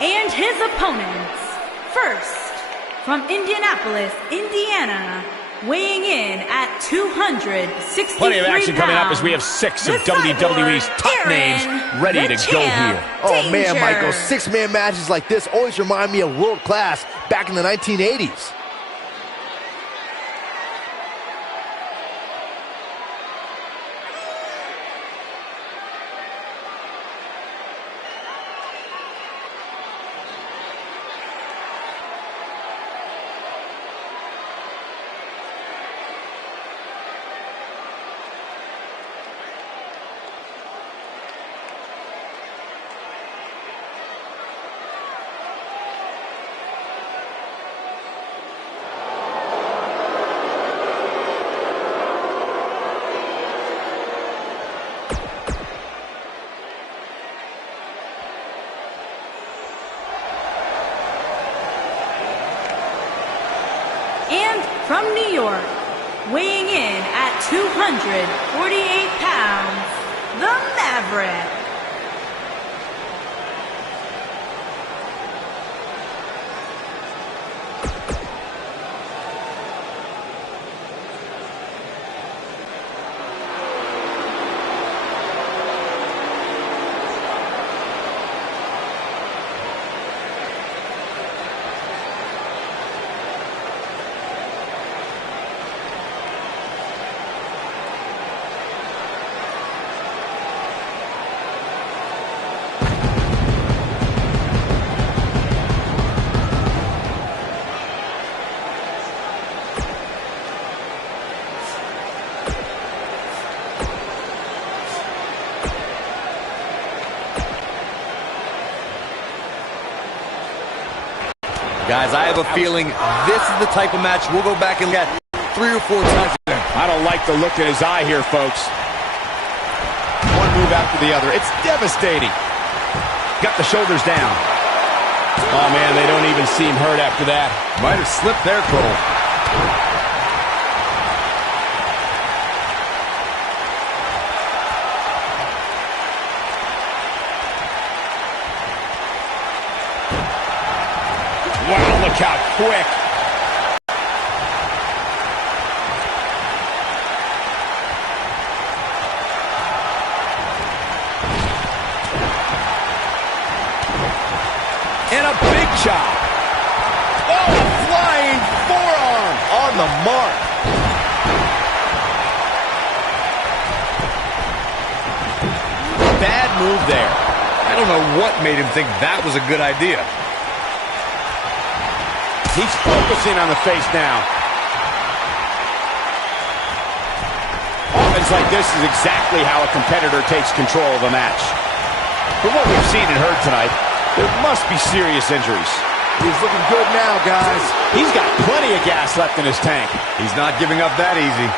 And his opponents, first, from Indianapolis, Indiana, weighing in at 263 Plenty of action pounds, coming up as we have 6 of WWE's top names ready to go here. Oh man, Michael, 6-man matches like this always remind me of world class back in the 1980s. And from New York, weighing in at 248 pounds, the Maverick. Guys, I have a feeling this is the type of match we'll go back and get 3 or 4 times. I don't like the look in his eye here, folks. One move after the other. It's devastating. Got the shoulders down. Oh, man, they don't even seem hurt after that. Might have slipped there, Cole. Wow, look how quick. And a big chop. Oh, a flying forearm on the mark. Bad move there. I don't know what made him think that was a good idea. He's focusing on the face now. Offense like this is exactly how a competitor takes control of a match. From what we've seen and heard tonight, there must be serious injuries. He's looking good now, guys. He's got plenty of gas left in his tank. He's not giving up that easy.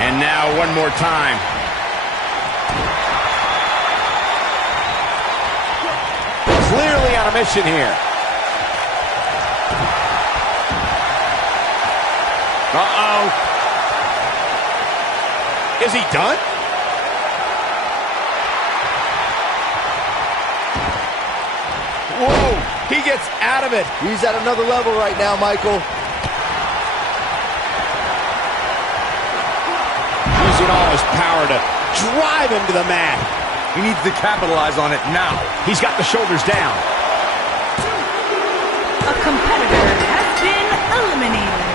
And now one more time. Clearly on a mission here. Uh-oh. Is he done? Whoa, he gets out of it. He's at another level right now, Michael. Using all his power to drive him to the mat. He needs to capitalize on it now. He's got the shoulders down. A competitor has been eliminated.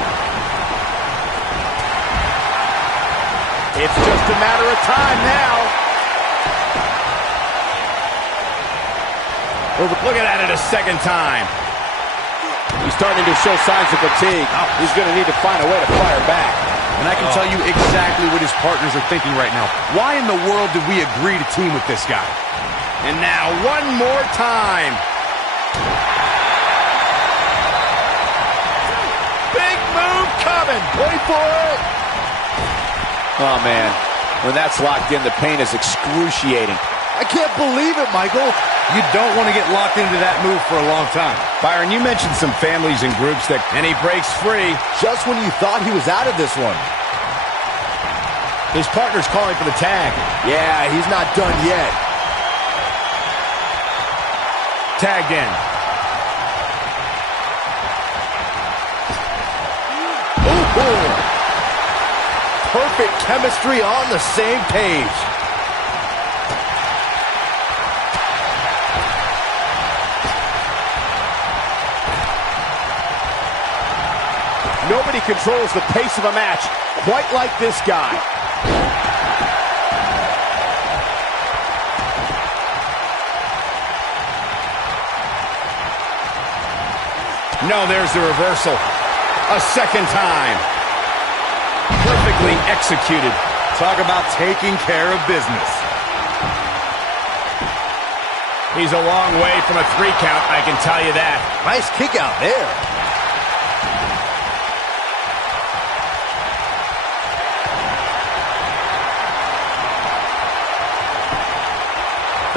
It's just a matter of time now. Looking at it a second time. He's starting to show signs of fatigue. He's going to need to find a way to fire back. And I can tell you exactly what his partners are thinking right now. Why in the world did we agree to team with this guy? And now one more time. Big move coming. Wait for it. Oh, man. When that's locked in, the pain is excruciating. I can't believe it, Michael. You don't want to get locked into that move for a long time. Byron, you mentioned some families and groups that... And he breaks free. Just when you thought he was out of this one. His partner's calling for the tag. Yeah, he's not done yet. tagged in. Ooh. Perfect chemistry on the same page. Nobody controls the pace of a match quite like this guy. No, there's the reversal. A second time. Perfectly executed. Talk about taking care of business. He's a long way from a 3 count, I can tell you that. Nice kick out there.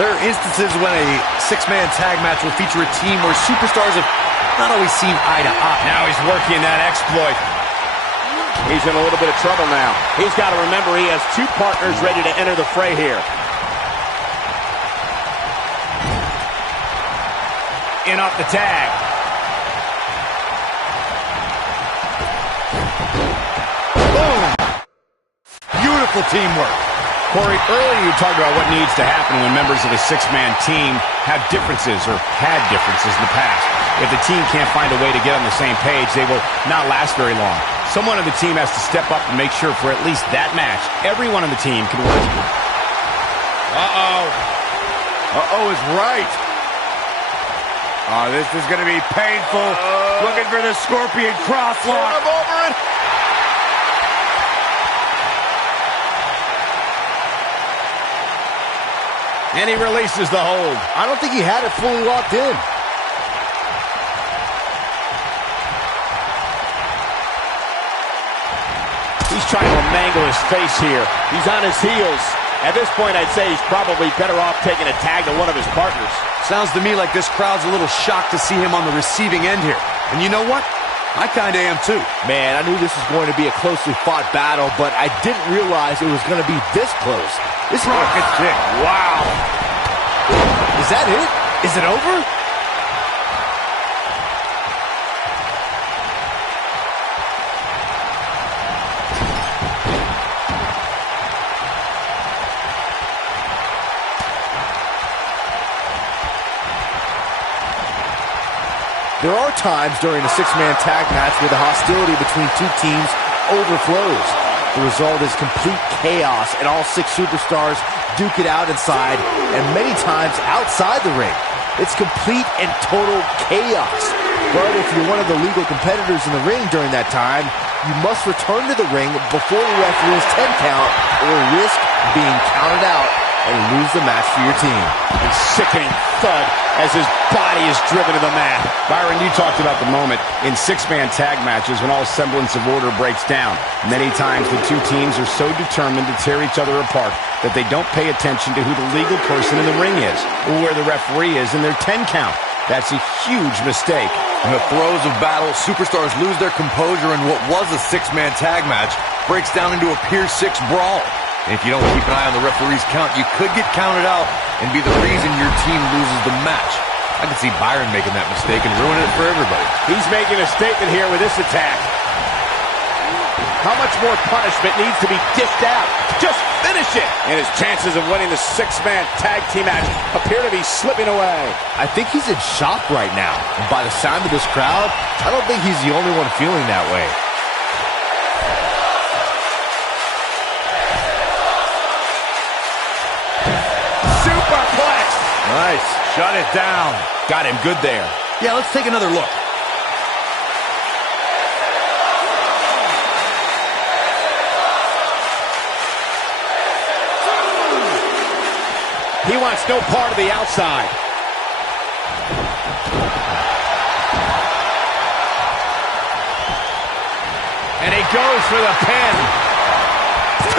There are instances when a 6-man tag match will feature a team where superstars have not always seen eye to eye. Now he's working that exploit. He's in a little bit of trouble now. He's got to remember he has 2 partners ready to enter the fray here. In off the tag. Boom! Beautiful teamwork. Corey, earlier you talked about what needs to happen when members of a 6-man team have differences or had differences in the past. If the team can't find a way to get on the same page, they will not last very long. Someone on the team has to step up and make sure for at least that match, everyone on the team can win. Uh-oh. Uh-oh is right. Oh, this is going to be painful. Looking for the Scorpion crosslock. I'm over it. And he releases the hold. I don't think he had it fully locked in. He's trying to mangle his face here. He's on his heels. At this point, I'd say he's probably better off taking a tag to one of his partners. Sounds to me like this crowd's a little shocked to see him on the receiving end here. And you know what? I kind of am too. Man, I knew this was going to be a closely fought battle, but I didn't realize it was going to be this close. This rocket kick. Wow. Is that it? Is it over? There are times during a 6-man tag match where the hostility between 2 teams overflows. The result is complete chaos, and all 6 superstars duke it out inside, and many times outside the ring. It's complete and total chaos. But if you're one of the legal competitors in the ring during that time, you must return to the ring before the referee's 10 count or risk being counted out and lose the match for your team. A sickening thud as his body is driven to the mat. Byron, you talked about the moment in 6-man tag matches when all semblance of order breaks down. Many times the 2 teams are so determined to tear each other apart that they don't pay attention to who the legal person in the ring is or where the referee is in their 10 count. That's a huge mistake. In the throes of battle, superstars lose their composure, and what was a 6-man tag match breaks down into a Pier 6 brawl. And if you don't keep an eye on the referee's count, you could get counted out and be the reason your team loses the match. I can see Byron making that mistake and ruining it for everybody. He's making a statement here with this attack. How much more punishment needs to be dished out? Just finish it! And his chances of winning the 6-man tag team match appear to be slipping away. I think he's in shock right now. And by the sound of this crowd, I don't think he's the only one feeling that way. Superplex! Nice. Shut it down. Got him good there. Yeah, let's take another look. He wants no part of the outside. And he goes for the pin. 2!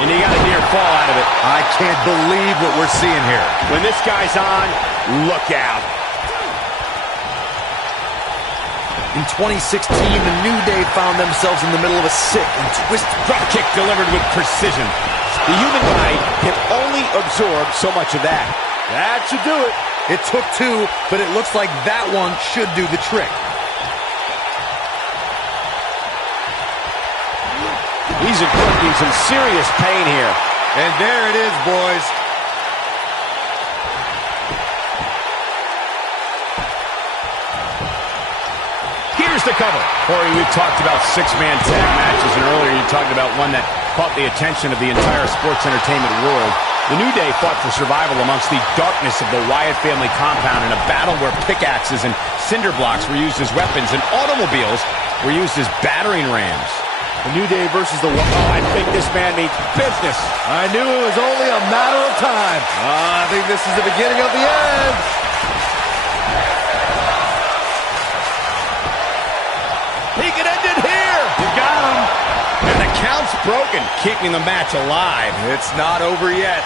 And he got a near fall out of it. I can't believe what we're seeing here. When this guy's on, look out. In 2016, the New Day found themselves in the middle of a sick and twisted Drop kick delivered with precision. The human mind can only absorb so much of that. That should do it. It took two, but it looks like that one should do the trick. He's inflicting some serious pain here. And there it is, boys. Here's the cover. Corey, we've talked about six-man tag matches, and earlier you talked about one that caught the attention of the entire sports entertainment world. The New Day fought for survival amongst the darkness of the Wyatt family compound in a battle where pickaxes and cinder blocks were used as weapons and automobiles were used as battering rams. The New Day versus the... Oh, I think this man needs business. I knew it was only a matter of time. I think this is the beginning of the end. He can end it here. You got him. And the count's broken, keeping the match alive. It's not over yet.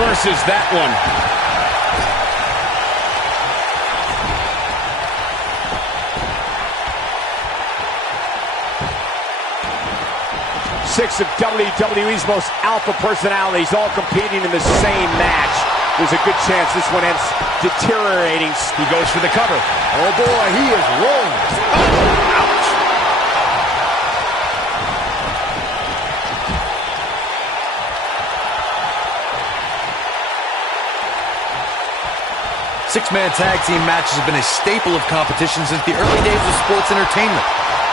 Reverses that one. Six of WWE's most alpha personalities all competing in the same match. There's a good chance this one ends deteriorating. He goes for the cover. Oh boy, he is rolling. Ouch. Six-man tag team matches have been a staple of competition since the early days of sports entertainment.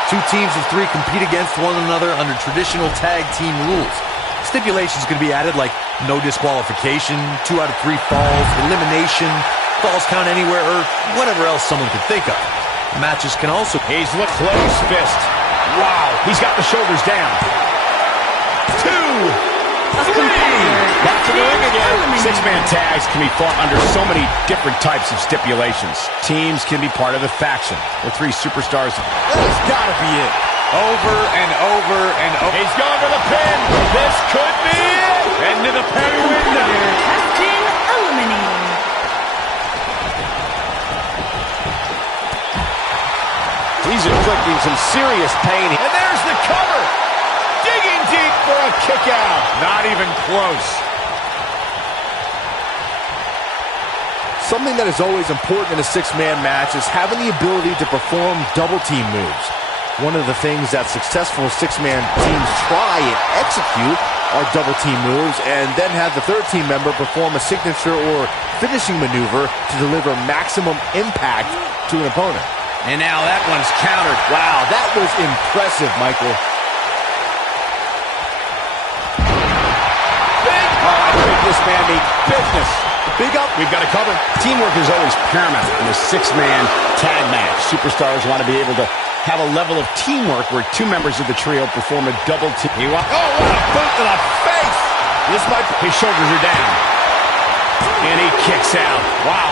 Two teams of three compete against one another under traditional tag team rules. Stipulations can be added like no disqualification, 2 out of 3 falls, elimination, falls count anywhere, or whatever else someone could think of. Matches can also... He's looked close fist. Wow, he's got the shoulders down. 2. Back to the ring again. Six-man tags can be fought under so many different types of stipulations. Teams can be part of a faction. The 3 superstars. That's gotta be it. Over and over and over. He's going for the pin. This could be it. Into the pin window. Has been eliminated. He's inflicting some serious pain. And there's the cover. Digging deep for a kick out. Not even close. Something that is always important in a six-man match is having the ability to perform double-team moves. One of the things that successful six-man teams try and execute are double-team moves, and then have the third team member perform a signature or finishing maneuver to deliver maximum impact to an opponent. And now that one's countered. Wow, that was impressive, Michael. I think this man needs business. Big up. We've got to cover. Teamwork is always paramount in a six-man tag match. Superstars want to be able to have a level of teamwork where 2 members of the trio perform a double team. Oh, what a boot to the face. This might... His shoulders are down. And he kicks out. Wow.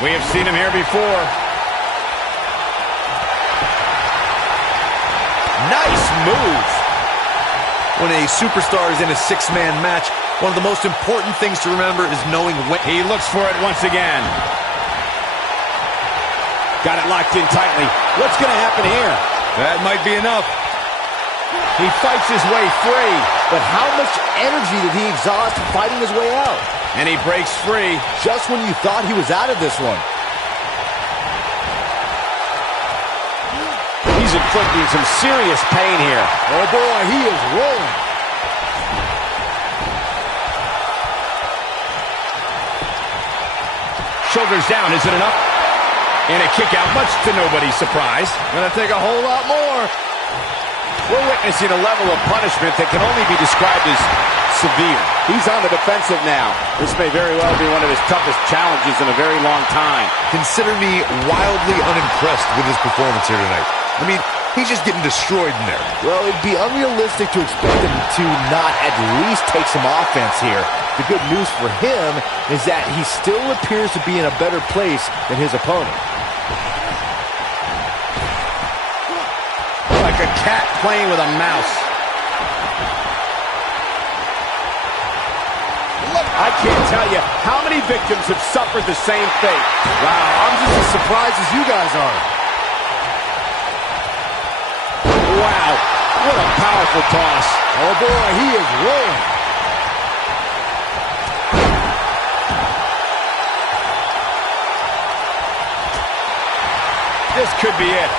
We have seen him here before. Nice move. When a superstar is in a six-man match, one of the most important things to remember is knowing when... He looks for it once again. Got it locked in tightly. What's going to happen here? That might be enough. He fights his way free. But how much energy did he exhaust fighting his way out? And he breaks free. Just when you thought he was out of this one. He's inflicting some serious pain here. Oh boy, he is rolling. Shoulders down, is it enough? And a kick out, much to nobody's surprise. Gonna take a whole lot more. We're witnessing a level of punishment that can only be described as severe. He's on the defensive now. This may very well be one of his toughest challenges in a very long time. Consider me wildly unimpressed with his performance here tonight. I mean, he's just getting destroyed in there. Well, it'd be unrealistic to expect him to not at least take some offense here. The good news for him is that he still appears to be in a better place than his opponent. Like a cat playing with a mouse. Look I can't tell you how many victims have suffered the same fate. Wow, I'm just as surprised as you guys are. Wow, what a powerful toss. Oh boy, he is rolling. This could be it.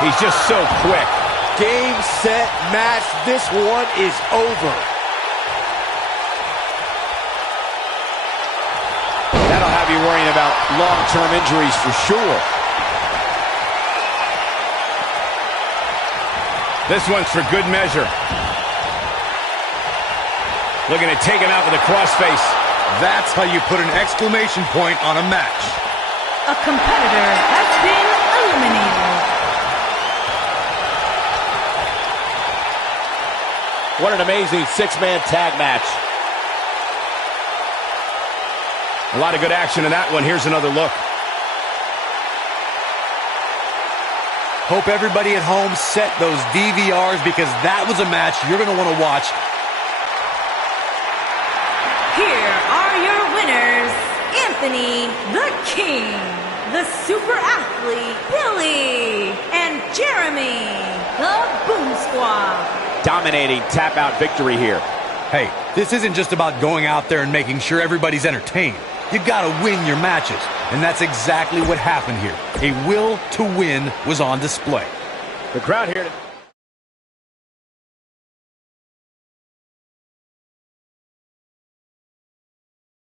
He's just so quick. Game, set, match. This one is over. That'll have you worrying about long-term injuries for sure. This one's for good measure. Looking to take him out with a crossface. That's how you put an exclamation point on a match. A competitor has been eliminated. What an amazing six-man tag match. A lot of good action in that one. Here's another look. Hope everybody at home set those DVRs because that was a match you're going to want to watch. Here are your winners, Anthony the King, the super athlete Billy, and Jeremy the Boom Squad. Dominating tap-out victory here. Hey, this isn't just about going out there and making sure everybody's entertained. You've got to win your matches, and that's exactly what happened here. A will to win was on display. The crowd here